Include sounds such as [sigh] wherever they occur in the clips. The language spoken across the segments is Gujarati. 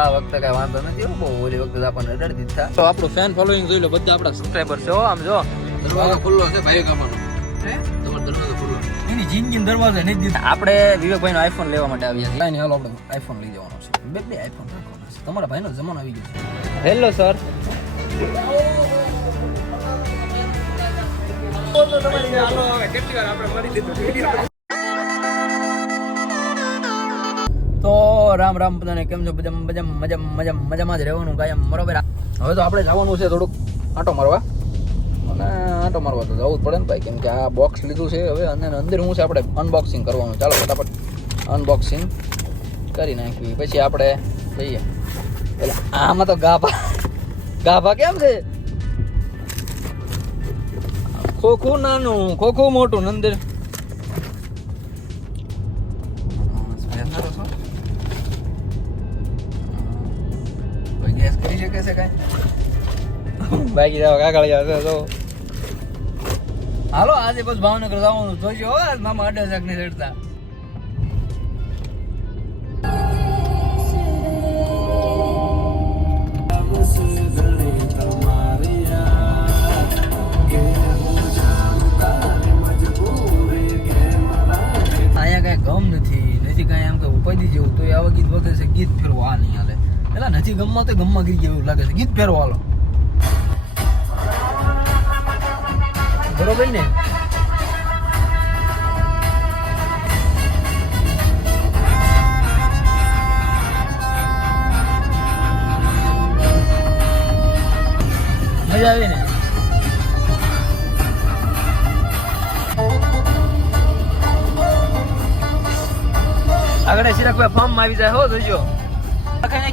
આ વખતે કઈ વાંધો નથી હો, બહુ ઓલી વખતે આપણને અડાડી દીધા તો આપણું ફેન ફોલોઈંગ જોઈ લો બધા આપણા સબસ્ક્રાઈબર છે હો આમ જો. દરવાજો ખુલ્લો છે ભાઈ કામનો તમારો દરવાજો ખુલ્લો જિંદગી દરવાજા નહીં દીધા. આપણે વિવેકભાઈ નો આઈફોન લેવા માટે આવ્યા છીએ. હાલો આપણે આઈફોન લઈ જવાનો છે. બે બે આઈફોન રાખવાના છે. તમારા ભાઈનો જમાનો આવી ગયો છે. હેલો સર તો રામ રામ બધાને કેમ છો? બધા મજા મજા મજા મજામાં જ રહેવાનું કાયમ, બરોબર? હવે તો આપણે જવાનું છે થોડુંક આંટો મારવા. અને આંટો મારવા તો જવું જ પડે ને ભાઈ, કેમ કે આ બોક્સ લીધું છે હવે, અને અંદર શું છે આપણે અનબોક્સિંગ કરવાનું. ચાલો ફટાફટ અનબોક્સિંગ કરી નાખવી પછી આપણે જઈએ. એટલે આમાં તો ગાભા ગાભા કેમ છે? ખોખું નાનું, ખોખું મોટું નંદિર ગેસ કરી શકે છે કાંઈ બાકી જાવ કાગળ જાવ તો હાલો આજે બસ ભાવનગર જવાનું જોઈજો મામા અડે શાક ને રેડતા અહીંયા કાંઈ ગમ નથી નથી કાંઈ આમ કે ઉપાધિ જેવું તો આવા ગીત વધે છે ગીત ફેરવો આ નહીં હાલે એટલે નથી ગમમાં તો ગમમાં ગીરી એવું લાગે છે. ગીત ફેરવો બરોબર ને? મજા આવી ને આગળ સિરાકભાઈ ફોર્મમાં આવી જાય હો જોજો.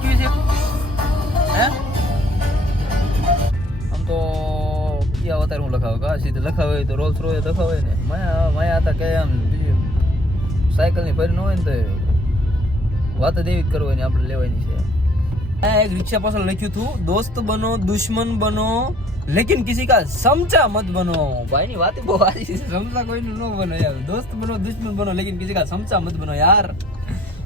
લખાઈ નાખ્યું છે? હે? આમ તો ક્યાં અવતાર હું લખાવ? કા સીધે લખાવે હોય તો રોલ્સ રોય લખાવે ને. માયા માયા હતા કે આમ બીજી સાયકલની ફરી ન હોય ને તો વાત જ એવી જ કરવાની આપણે લેવાની છે. આ એક રિક્ષા પાછળ લખ્યું તું દોસ્ત બનો દુશ્મન બનો લેકિન કિસી કા સમચા મત બનો. ભાઈ ની વાત બહુ સારી છે. સમચા કોઈનું ન બનો યાર. દોસ્ત બનો દુશ્મન બનો લેકિન કિસી કા સમચા મત બનો યાર.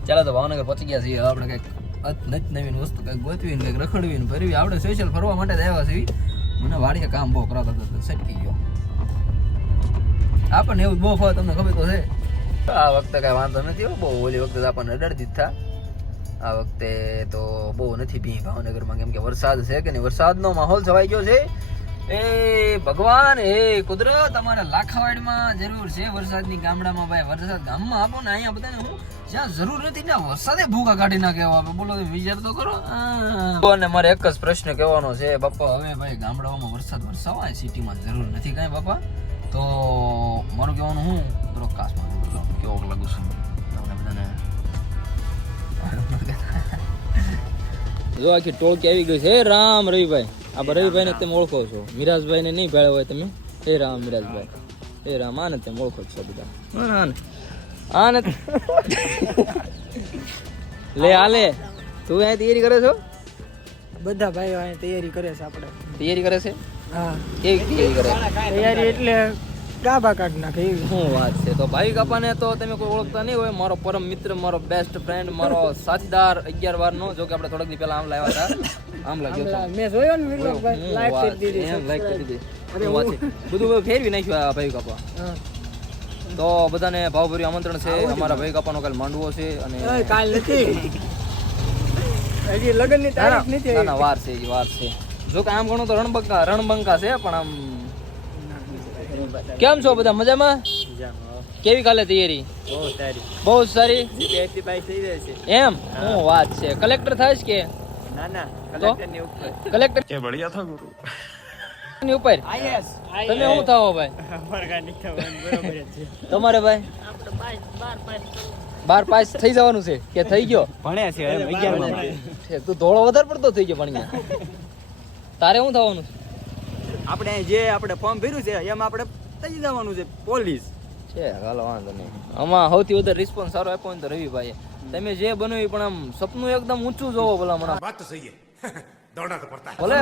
ચાલો તો ભાવનગર પહોંચી ગયા છીએ. નત નવીન વસ્તુ કંઈક ગોતવી ને કંઈક રખડવી ને ફરવી આપણે સ્પેશિયલ ફરવા માટે જ આવ્યા મને વાડીએ કામ બહુ કરાતા હતા સટકી ગયો. આપણને એવું બહુ ફાવે તમને ખબર તો છે. આ વખતે કાંઈ વાંધો નથી હો, બહુ ઓલી વખતે આપણને અડાડી થા. આ વખતે તો બહુ નથી ભી ભાવનગરમાં, કેમ કે વરસાદ છે કે નહીં? વરસાદનો માહોલ છવાઈ ગયો છે. એ ભગવાન, એ કુદરત અમારા લાખાવાડમાં જરૂર છે. વરસાદની ગામડામાં ભાઈ, વરસાદ ગામમાં આપો ને, અહીંયા બધાને હું જ્યાં જરૂર નથી ત્યાં વરસાદે ભૂકા કાઢી નાખે આપણે. બોલો વિચાર તો કરો. અને મારે એક જ પ્રશ્ન કહેવાનો છે બાપા. હવે ભાઈ ગામડાઓમાં વરસાદ વરસાવાય સિટીમાં જરૂર નથી કાંઈ બાપા. તો મારું કહેવાનું હું કાસમાં કેવો લાગુ છું? તમને બધાને? જો આખી ટોળકી આવી ગઈ છે. હે રામ રવિભાઈ. આપણે રવિભાઈને તમે ઓળખો છો. મિરાજભાઈને નહીં ભેળ્યા હોય તમે. હે રામ મિરાજભાઈ. હે. રામ આને તમે ઓળખો છો બધા. આને આને લે આલે તું અહીં તૈયારી કરે છો? બધા ભાઈઓ અહીંયા તૈયારી કરે છે આપણે. તૈયારી કરે છે? હા. કેવી તૈયારી કરે? તૈયારી એટલે ગાભા કાઢ નાખે એવી. શું વાત છે? તો ભાઈ કાપાને તો તમે કોઈ ઓળખતા નહીં હોય. મારો પરમ મિત્ર મારો બેસ્ટ ફ્રેન્ડ મારો સાથીદાર અગિયાર વાર નો જો કે આપણે થોડાક દી પહેલા આમ લાવ્યા હતા. આમ લાગ્યો મેં જોયો ને વિડિયો હું લાઈક કરી દીધી લાઈક કરી દીધી. બધું ફેરવી નાખ્યું આ ભાઈ કાપા હા. તો બધાને ભાવભર્યું આમંત્રણ છે. અમારા ભાઈ કાપાનો કાલ માંડવો છે અને કાલ નથી. હજી લગ્નની તારીખ નથી ના વાર છે હજી વાર છે. જો કે આમ ઘણો તો રણબંકા રણબંકા છે પણ આમ કેમ છો બધા? મજામાં? કેવી કાલે તૈયારી? બહુ સારી. બહુ સારી? એમ? હું. વાત છે. કલેક્ટર થાય કે? ના ના કલેક્ટર કલેક્ટર કે થા ગુરુ. ની ઉપર? તમે શું થાઓ ભાઈ? તમારે ભાઈ? બાર પાસ થઈ જવાનું છે કે થઈ ગયો? ભણ્યા છે તું ધોળો વધારે પડતો થઈ ગયો ભણ્યા. તારે શું થવાનું આપણે જે આપણે ફોર્મ ભર્યું છે એમાં આપણે થઈ જવાનું છે પોલીસ. છે હાલો વાંધો નહીં. આમાં સૌથી વધારે રિસ્પોન્સ સારો આપ્યો ને તો રવિભાઈ તમે જે બન્યું પણ આમ સપનું એકદમ ઊંચું જોવો ભલા મને વાત સહી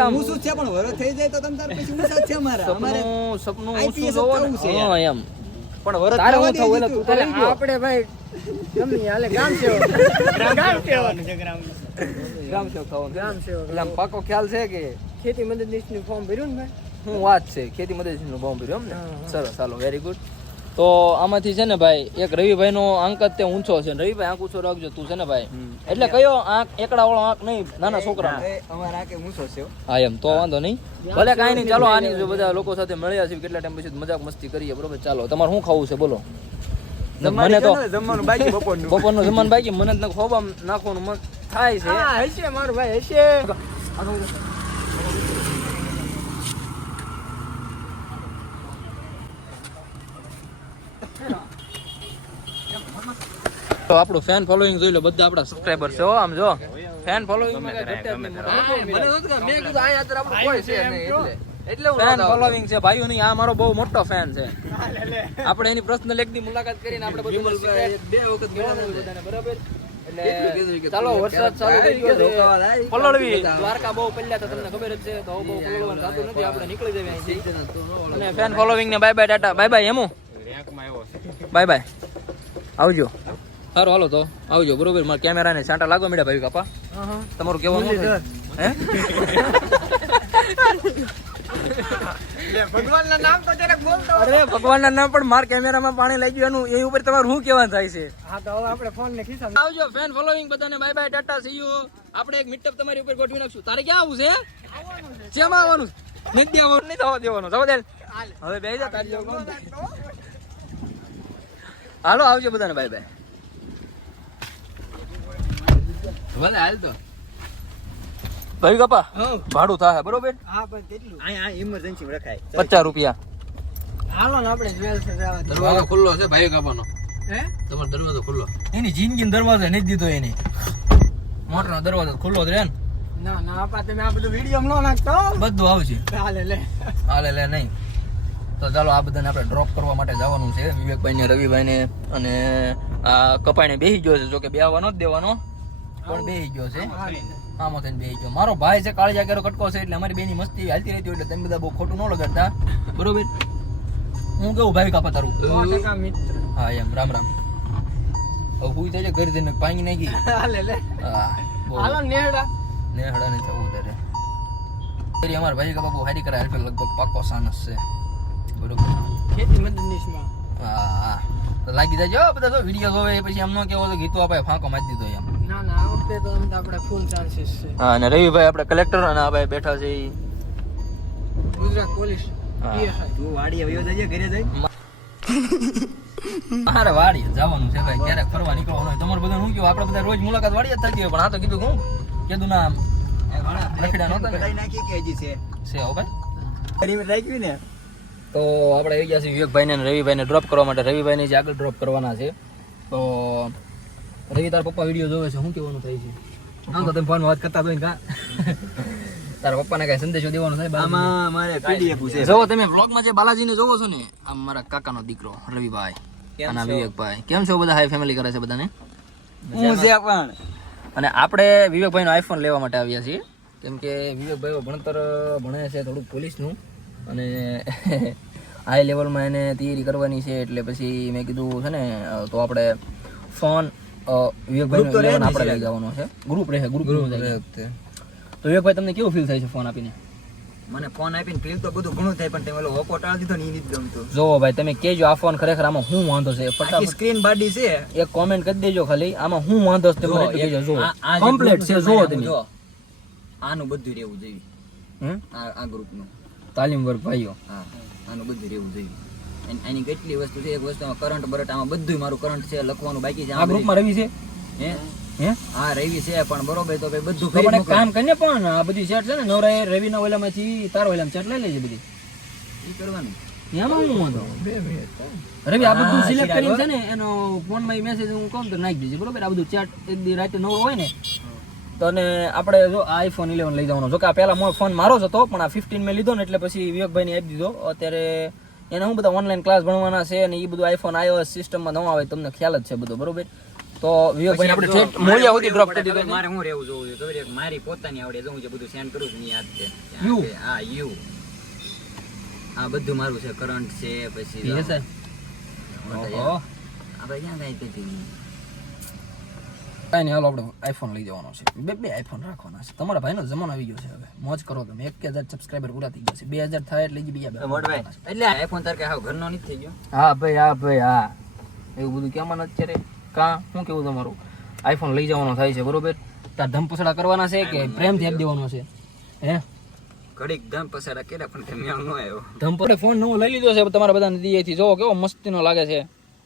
હું શું છે પણ વરો થઈ જાય તો તમ તાર સપનું આપણે ભાઈ ગમી પાકો ખ્યાલ છે કે? ખેતી મદદ નીચનું ફોર્મ ભર્યું ને ભાઈ? હું વાત છે ખેતી મદદ નીચનું ફોર્મ ભર્યું એમ સરસ ચાલો વેરી ગુડ તો આમાંથી છે ને ભાઈ એક રવિભાઈ નો આંક જ તે ઊંચો છે. રવિભાઈ આંક ઊંચો રાખજો તું છે ને ભાઈ. એટલે કયો આંક? એકડા વાળો આંક નહીં નાના છોકરા અમારા આંકે ઊંચો છે હો. એમ. તો વાંધો નહીં. ભલે કાંઈ નહીં ચાલો આની જો બધા લોકો સાથે મળ્યા છે કેટલા ટાઈમ પછી મજાક મસ્તી કરીએ બરોબર? ચાલો તમારે શું ખાવું છે બોલો. જમવાની મને તો જમવાનું બાકી બપોરનું. બપોરનું જમવાનું બાકી મને તો ખોબા નાખવાનું મન થાય છે. હા હશે મારો ભાઈ હશે. તો આપણું ફેન ફોલોઈંગ જોઈ લો બધા આપણા સબસ્ક્રાઇબર છે હો આમ જો. ફેન ફોલોઈંગ મને કીધું આ આપણું કોઈ છે નહીં એટલે. ફેન ફોલોઈંગ છે ભાઈઓ નહીં આ મારો બહુ મોટો ફેન છે. આપણે એની પર્સનલ એકની મુલાકાત કરીને આપણે બે વખત મળવાનું બરાબર? ચાલો વરસાદ ચાલુ થઈ ગયો પલળવી. દ્વારકા બહુ પહેલા તો તમને ખબર જ છે. તો બહુ પલળવાનું થતું નથી આપણે નીકળી જઈએ અહીંથી. અને ફેન ફોલોઈંગ ને bye bye tata bye bye એમુ bye bye આવજો. સારું હાલો તો. આવજો બરોબર? મારા કેમેરાને છાંટા લાગવા મળ્યા ભાઈ કાપા તમારું કેવું ભગવાનના નામ તો જરાક બોલતો અરે ભગવાનના નામ પણ મારા કેમેરામાં પાણી લાગી ગયું એનું એ ઉપર તમારું શું કહેવાનું થાય છે? હા તો હવે આપણે ફોન ને ખિસ્સામાં આવજો ફેન ફોલોઈંગ બધાને. Bye bye tata see you આપણે એક મીટઅપ તમારી ઉપર ગોઠવી નાખશું. તારે ક્યાં આવવું છે? આવવાનું નિત્ય આવવાનું નહીં થવા દેવાનું. જવા દે. હવે બે જા તારી જેવું કોણ થાય? હાલો આવજો બધાને. બાય બાય ભલે હાલ તો. ભાઈ કપા ભાડું થાય બરોબર? હા પણ કેટલું? અહીંયા આ ઇમરજન્સી રખાય. પચાસ રૂપિયા. હાલો ને આપણે જ્વેલ જવા દરવાજો ખુલ્લો છે ભાઈ કાપાનો. હે? તમારો દરવાજો ખુલ્લો. એની જિંદગી દરવાજો નથી દીધો એની. મોટરનો દરવાજો ખુલ્લો જ રહે ને. ના ના આપા તમે આ બધું વીડિયો માં ન નાખતો બધું આવશે હાલે લે. હાલે લે નહીં. તો ચાલો આ બધાને આપણે ડ્રોપ કરવા માટે જવાનું છે. વિવેકભાઈ ને રવિભાઈ ને અને આ કપાઈને બેસી ગયો છે. જોકે નો જ દેવાનો. પણ બેસી ગયો છે. આમાં થઈને બેસી ગયો. મારો ભાઈ છે કાળજા કેરો કટકો છે એટલે અમારી બેની મસ્તી હાલતી રહેતી એટલે તમે બધા બહુ ખોટું ન લગાડતા. બરોબર? હું કેવું ભાઈ કાપા તારું? મિત્ર. હા એમ. રામ રામ. હવે થઈ જાય ઘરે જઈને પાણી નાખી. [laughs] હાલે લે. હાલો નેહડા. નેહડા ને થવું તારે. ફરી અમારા ભાઈ કાપા બહુ હારી કરાય એટલે લગભગ પાકો સાનસ છે. બરોબર? ખેતી મદનીશમાં હા લાગી જાય બધા તો વીડિયો જોવે પછી એમનો કેવો તો ગીતો આપણે ફાંકો મારી દીધો એમ. ના ના આ વખતે તો અમને આપણે ફૂલ ચાન્સીસ છે. હા અને રવિભાઈ આપણે કલેક્ટર અને આ ભાઈ બેઠા છે ગુજરાત પોલીસ હા. તું વાડી આવ્યો જજે ઘરે જઈ. મારે વાડી જવાનું છે ભાઈ ક્યારેક ફરવા નીકળવાનું હોય. તમારે બધા શું કહ્યું આપણે બધા રોજ મુલાકાત વાડી જ થતી હોય પણ આ તો કીધું હું? કીધું ના નહોતા? નાખી કે હજી છે? છે હો ભાઈ. રાખ્યું ને? તો આપણે આવી ગયા છીએ વિવેકભાઈને રવિભાઈને ડ્રોપ કરવા માટે. રવિભાઈને જે આગળ ડ્રોપ કરવાના છે તો રવિ તારા પપ્પા વીડિયો જોવે છે શું કહેવાનું થાય છે? આમ તો તમે ફોનમાં વાત કરતા હોય કા? તારા પપ્પાને કઈ સંદેશો દેવાનો થાય? આમાં મારે પીડીએફ છે. જોવો તમે વ્લોગમાં જે બાલાજીને જોવો છો ને આમ મારા કાકાનો દીકરો રવિભાઈ અને વિવેકભાઈ. કેમ છો બધા? હાઈ ફેમિલી કરે છે બધાને? હું છે પણ. અને આપણે વિવેકભાઈનો આઈફોન લેવા માટે આવ્યા છીએ. કેમ કે વિવેકભાઈ ભણતર ભણે છે થોડુંક પોલીસનું. અને [laughs] હાઈ લેવલમાં એને તૈયારી કરવાની છે એટલે પછી મેં કીધું છે ને તો આપણે ફોન વિવેકભાઈ આપણે લઈ જવાનો છે. ગ્રુપ રહે ગ્રુપ તો. વિવેકભાઈ તમને કેવું ફીલ થાય છે ફોન આપીને? મને ફોન આપીને ફીલ તો બધું ઘણું થાય પણ તમે ઓલો ઓપ્પો ટાળ દીધો ને એ નથી ગમતું. જોવો ભાઈ તમે કેજો આ ફોન ખરેખર આમાં શું વાંધો છે. ફટાફટ સ્ક્રીન બાડી છે. એક કોમેન્ટ કરી દેજો ખાલી. આમાં શું વાંધો છે તમે કેજો જો જે કમ્પ્લીટ છે જો તમે. જો. આનું બધું રહેવું જોઈએ. હમ? આ આ ગ્રુપનું તાલીમ વર્ગ ભાઈઓ. હા આનું બધું રહેવું જોઈએ. એન- એની કેટલી વસ્તુ છે? એક વસ્તુમાં કરંટ બરટ આમાં બધું મારું કરંટ છે લખવાનું બાકી છે આ ગ્રુપમાં રવિ છે? હે? હે? હા રવિ છે પણ બરોબર તો ભાઈ બધું મોકલો. કામ કરીને પણ આ બધી સેટ છે ને નવરાએ રવિના ઓલામાંથી તાર ઓલામાં સેટ લઈ લેજે બધી. ઈ કરવાનું. એમાં હું વાંધો? રવિ આ બધું સિલેક્ટ કરીને છે ને એનો ફોનમાં મેસેજ હું કહું તો નાખી દેજે બરોબર? આ બધું ચેટ એક દી રાતે નવો હોય ને તો અને આપણે જો આઈફોન ઇલેવન લઈ જવાનો. જો કે આ પહેલા ફોન મારો જ હતો પણ આ ફિફ્ટીન મેં લીધો ને એટલે પછી વિવેકભાઈને આપી દીધો. અત્યારે એને હું બધા ઓનલાઈન ક્લાસ ભણવાના છે અને એ બધું આઈફોન આયો સિસ્ટમમાં નવા આવે તમને ખ્યાલ જ છે બધો બરોબર? તો વિવેકભાઈ આપણે જો, ઠેઠ મોળિયા સુધી ડ્રોપ કરી દીધો મારે હું રહેવું જોવું છે ખબર મારી પોતાની આવડે જો હું જે બધું સેન્ડ કરું છું ની યાદ છે. યુ. હા યુ. આ બધું મારું છે કરંટ છે પછી. આપણે ક્યાં જાય તેથી કાંઈ નહીં હાલો આપણે આઈફોન લઈ જવાનો છે. બે બે આઈફોન રાખવાના છે. તમારા ભાઈનો જમાનો આવી ગયો છે હવે. મોજ કરો તમે. એક હજાર સબસ્ક્રાઈબર પૂરા થઈ ગયા છે. બે હજાર થાય એટલે જ બીજા બે એટલે આઈફોન તાર કે હાવ ઘરનો નથી થઈ ગયો? હા ભાઈ હા ભાઈ હા. એવું બધું કેમાં અત્યારે? કાં શું કેવું તમારું? આઈફોન લઈ જવાનો થાય છે બરોબર? તાર ધમપસડા કરવાના છે કે પ્રેમથી આપી દેવાનો છે? હે? ઘડીક ધમ પસાડા કર્યા પણ તમે ન આવ્યો. ધમપડે ફોન નવો લઈ લીધો છે તમારા બધાને દીએથી જોવો કેવો મસ્તીનો લાગે છે.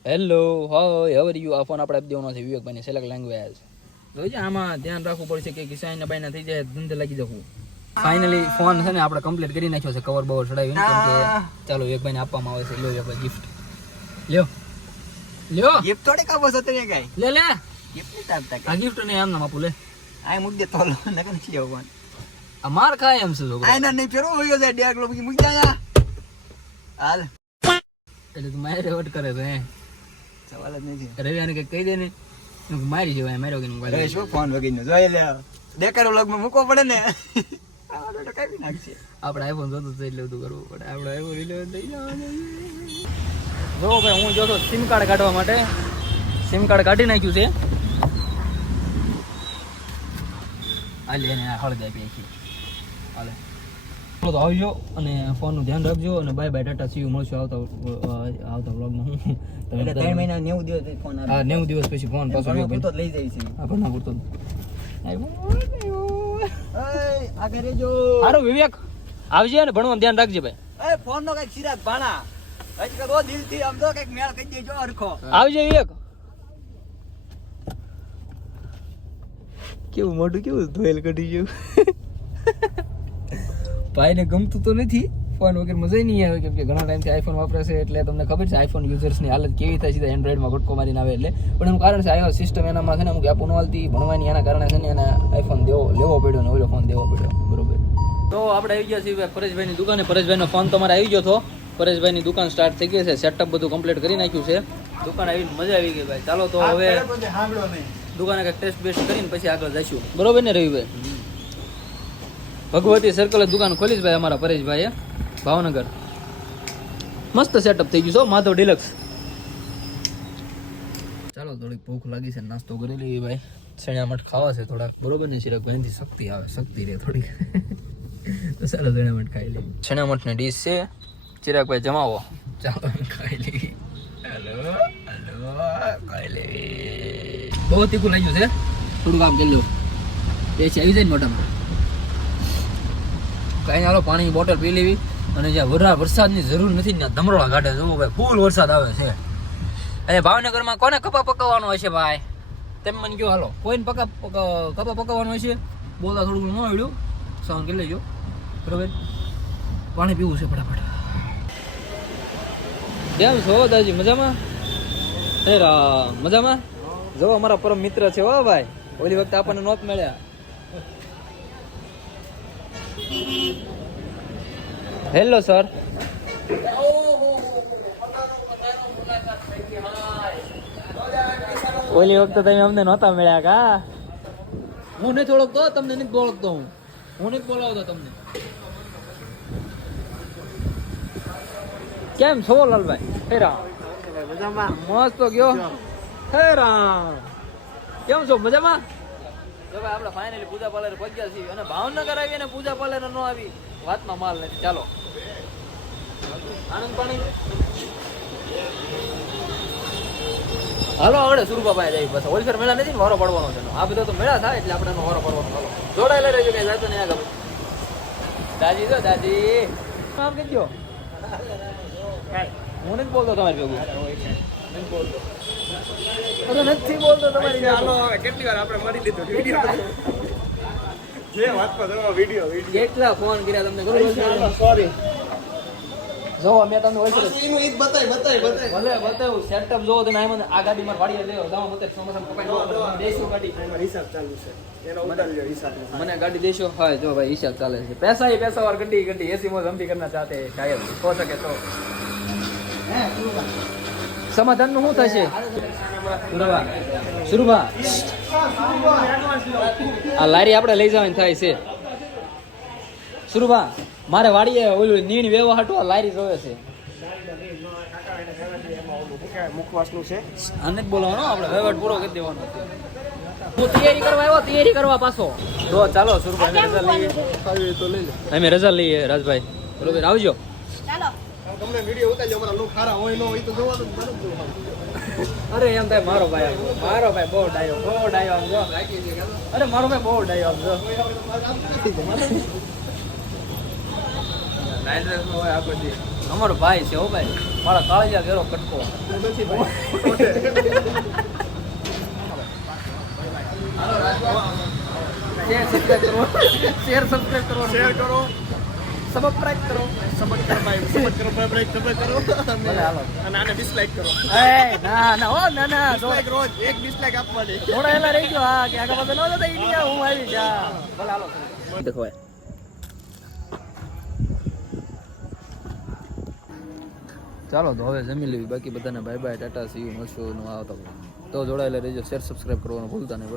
Hello hi how are you આ ફોન આપણે આપી દેવાનો છે વિવેકભાઈને સિલેક્ટ લેંગ્વેજ જોઈજે આમાં ધ્યાન રાખવું પડશે કે કિસાઈના બાઈના થઈ જાય ધંધે લાગી જવું. ફાઇનલી ફોન છે ને આપણે કમ્પ્લીટ કરી નાખ્યો છે કવર બવર ચડાવીને કેમ કે ચાલો વિવેકભાઈને આપવામાં આવે છે લ્યો વિવેકભાઈ ગિફ્ટ લ્યો. લ્યો. ગિફ્ટ થોડી કાપો છો તમે કઈ? લે લે. ગિફ્ટ નહીં આપતા આ ગિફ્ટ ને આમ નામ આપું લે. આ મુદ્દે તોલો નકર નથી લેવો પણ આ માર ખાય એમ છે છોકરો. આના નહીં ફેરવો હોય જાય ડેગલો મૂકી મૂકી જાય હાલ. એટલે તું મારે વટ કરે છે સવાલ જ નથી રવિ આને કંઈક કહી દે ને મારી જવાય માર્યો કે શું ફોન વગીનો જોઈ લે દેખાડો વ્લોગમાં મૂકવો પડે ને. આપણે આઈફોન જોતો તો એટલે બધું કરવું પડે. આપણે આઈફોન ઇલેવન થઈ જવાનું. જો ભાઈ હું જોતો સિમ કાર્ડ કાઢવા માટે. સિમ કાર્ડ કાઢી નાખ્યું છે. હાલે એને હળદ આપી તો આવજો અને ફોનનું ધ્યાન રાખજો અને બાય બાય ટાટા સીયુ મળશું આવતા આવતા વ્લોગમાં હું એટલે ત્રણ મહિના નેવું દિવસ ફોન હા નેવું દિવસ પછી ફોન પાછો વિવેકભાઈ. તો લઈ જાય છે. હા ભણવા પૂરતો સારું વિવેક આવજે અને ભણવાનું ધ્યાન રાખજે ભાઈ. એ ફોન નો કંઈક સિરાજ ભાણા. હજી કરો દિલથી આમ તો કંઈક મેળ કહી દેજો અરખો આવજે વિવેક. કેવું મોઢું કેવું ધોયેલ કઢી ગયું? ભાઈને ગમતું તો નથી ફોન વગર મજા નહીં આવે. કેમ કે ઘણા ટાઈમથી આઈફોન વાપરે છે એટલે તમને ખબર છે આઈફોન યુઝર્સની હાલત કેવી થાય છે એન્ડ્રોઈડમાં ગટકો મારીને આવે એટલે. પણ એનું કારણ છે આયો સિસ્ટમ એનામાં છે ને અમુક એપો ન ભણવાની એના કારણે છે ને એને આઈફોન દેવો લેવો પડ્યો ને ઓલો ફોન દેવો પડ્યો. બરોબર. તો આપણે આવી ગયા છીએ પરેશભાઈની દુકાને. પરેશભાઈનો ફોન તમારે આવી ગયો હતો. પરેશભાઈની દુકાન સ્ટાર્ટ થઈ ગઈ છે સેટઅપ બધું કમ્પ્લીટ કરી નાખ્યું છે. દુકાન આવીને મજા આવી ગઈ ભાઈ. ચાલો તો હવે દુકાને કંઈક ટેસ્ટ બેસ્ટ કરીને પછી આગળ જઈશું. બરોબર ને રવિભાઈ? ભગવતી સર્કલ દુકાન ખોલી છે ભાઈ અમારા પરેશભાઈએ. ભાવનગર. મસ્ત સેટઅપ થઈ ગયું છો માધવ ડિલક્સ ચાલો, થોડીક ભૂખ લાગી છે નાસ્તો કરી લઈએ ભાઈ. ચણ્યા મઠ ખાવા છે થોડાક. બરોબર ને ચિરાગ એનાથી શક્તિ આવે, શક્તિ રહે થોડીક. [laughs] તો ચાલો ચણ્યા મઠ ખાઈ લઈએ. ચણ્યા મઠની ડીશ છે. ચિરાગભાઈ જમાવો. ચાલો ખાઈ લઈએ. હેલો હેલો, ખાઈ લઈએ. બહુ તીખું લાગ્યું છે. થોડું કામ કરી લો. છે આવી જાય ને મોટામાં. કાંઈ હાલો પાણીની બોટલ પી લેવી. અને જ્યાં વરા વરસાદની જરૂર નથી, ત્યાં ધમરોળા ગાઢે જવું ભાઈ ફૂલ વરસાદ આવે છે. અને ભાવનગરમાં કોને કપા પકવવાનો હશે ભાઈ? તેમ મને કહો, હાલો, કોઈને પકા કપા પકવવાનો હશે બોલતા થોડું ન આવડ્યું. સહન કરી લેજો. બરોબર? પાણી પીવું છે ફટાફટ. કેમ છો દાદી મજામાં? હે મજામાં? જો અમારા પરમ મિત્ર છે હો ભાઈ. ઓલી વખતે આપણને નોત મળ્યા. હેલો સર ઓલી વખતે તમે અમને નહોતા મળ્યા કા? હું નથી ઓળખતો તમને નથી ઓળખતો હું. હું નથી બોલાવતો તમને. કેમ છો લાલભાઈ? હે રામ મસ્ત તો ગયો. હે રામ કેમ છો મજામાં? જો ભાઈ આપણે ફાઇનલી પૂજા પાર્લર પહોંચ્યા છીએ અને ભાવનગર આવી અને પૂજા પાર્લર ન આવી વાતમાં માલ નથી. ચાલો. આનંદ પાણી. હાલો આગળ સુરબાભાઈ જાય બસ હોલસેલ મેળા નથી ને વારો પડવાનો છે આ બધો તો મેળા થાય એટલે આપણે એનો વારો પડવાનો. હાલો. જોડાયેલા રહેજો કઈ જાતો નહીં આગળ. દાદી તો દાદી નામ કહી દો હું નથી બોલતો તમારી ભેગું. અરે નથી બોલતો તમારી હાલો હવે કેટલી વાર આપણે મરી વીડિયો જે વાત પર જવા વીડિયો વીડિયો. ફોન કર્યા તમને? સોરી જો મેં તમને બતાય બતાય બતાવું. સેટઅપ જોવો તમે આમાં. આ ગાડી વાડીએ લેવો. જાવ મતે સમસમ દેશો ગાડી. એમાં હિસાબ ચાલુ છે. એનો ઉતાર લ્યો હિસાબ મને ગાડી દેશો? હા જો ભાઈ હિસાબ ચાલે છે. પૈસા એ પૈસા વાર ગંડી ગંડી એસી મોજ હમ ભી કરના ચાહતે શકે તો હે સમાધાનનું શું થશે? સુરભા આ લારી આપણે લઈ જવાની થાય છે. સુરભા મારે વાડીએ ઓલું નીણ વેવા હાટું આ લારી જોવે છે. મુખવાસનું છે. આને જ બોલાવવાનો આપણે વહીવટ પૂરો કરી દેવાનો. હું તૈયારી કરવા આવ્યો તૈયારી કરવા પાછો. તો ચાલો સુરભાઈ રજા લઈએ. તો લઈ લે અમે રજા લઈએ રાજભાઈ. બરોબર આવજો. તમને વીડિયો ઉતારજો અમારા લોકો ખારા હોય ન હોય તો જોવાનું. અરે એમ થાય મારો ભાઈ. મારો ભાઈ બહુ ડાયો બહુ ડાયો આમ જો. અરે મારો ભાઈ બહુ ડાયો આમ જો. અમારો ભાઈ છે હો ભાઈ. મારા કાળજા ઘેરો કટકો. શેર સબસ્ક્રાઈબ કરો. શેર કરો. સબસ્ક્રાઇબ કરો. સબસ્ક્રાઇબ સબસ્ક્રાઇબ કરો અને. અને આને ડિસલાઈક કરો. એ ના ના હો ના ના ડિસલાઈક રોજ એક ડિસલાઈક આપવાની. થોડા એલા રહી ગયો હા કે આગળ પાછળ ન જતા ઇન્ડિયા હું આવી જા. ભલે હાલો. દેખવાય ચાલો તો હવે જમી લેવી. બાકી બધાને bye bye ta-ta see you મળશું નું આવતા તો જોડાયેલા રહેજો શેર સબસ્ક્રાઇબ કરવાનું ભૂલતા નહીં.